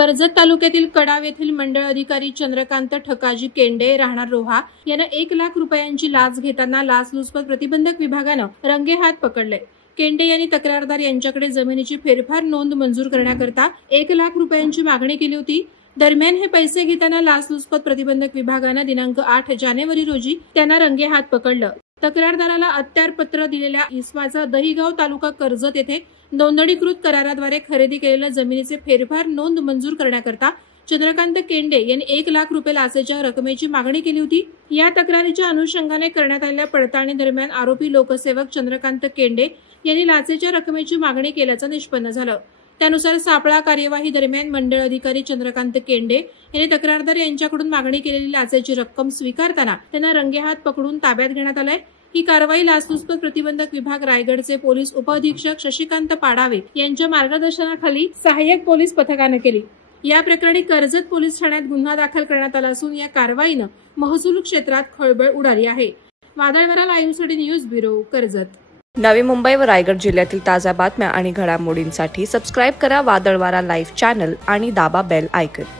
कर्जत तालुक्यातील कडाव येथील मंडळ अधिकारी चंद्रकांत ठकाजी केंडे राहणार रोहा यांना 1 लाख रुपयांची लाच घेताना लाचलुचपत प्रतिबंधक विभागानं रंगेहात पकडले। केंडे यांनी तक्रारदार यांच्याकडे जमिनीची फेरफार नोंद मंजूर करण्याकरता 1 लाख रुपयांची मागणी केली होती। दरम्यान हे पैसे घेताना लाचलुचपत प्रतिबंधक विभागानं दिनांक 8 जानेवारी रोजी त्यांना रंगेहात पकडलं। तक्रारदाराला अत्यारपत्र दिलेल्या इसमाचा दहिगाव तालुका कर्जत येथे नोंदणीकृत कराराद्वारे खरेदी केलेल्या जमिनीचे फेरफार नोंद मंजूर करण्याकरता चंद्रकांत केंडे यांनी 1 लाख रुपये लाचेच्या रकमेची मागणी केली होती। या तक्रारीच्या अनुषंगाने करण्यात आलेल्या पडताळणी दरम्यान आरोपी लोकसेवक चंद्रकांत केंडे यांनी लाचेच्या रकमेची मागणी केल्याचं निष्पन्न झालं। त्यानुसार सापळा कार्यवाही दरम्यान मंडळ अधिकारी चंद्रकांत केंडे यांनी तक्रारदार यांच्याकडून मागणी केलेली लाचेची रक्कम स्वीकारताना त्यांना रंगेहात पकडून ताब्यात घेण्यात आले। ही कारवाई लाचलुचपत प्रतिबंधक विभाग रायगडचे पोलीस उपअधीक्षक शशिकांत पाडावे यांच्या मार्गदर्शनाखाली सहाय्यक पोलीस पथकाने केली। या प्रकरणी कर्जत पोलीस ठाण्यात गुन्हा दाखल करण्यात आला असून या कारवाईनं महसूल क्षेत्रात खळबळ उडाली आहे। वादळवारा लाईव्हसाठी न्यूज ब्युरो कर्जत। नवी मुंबई व रायगड जिल्ह्यातील ताज्या बातम्या आणि घडामोडींसाठी सबस्क्राईब करा वादळवारा लाईव्ह चॅनल आणि दाबा बेल आयकॉन।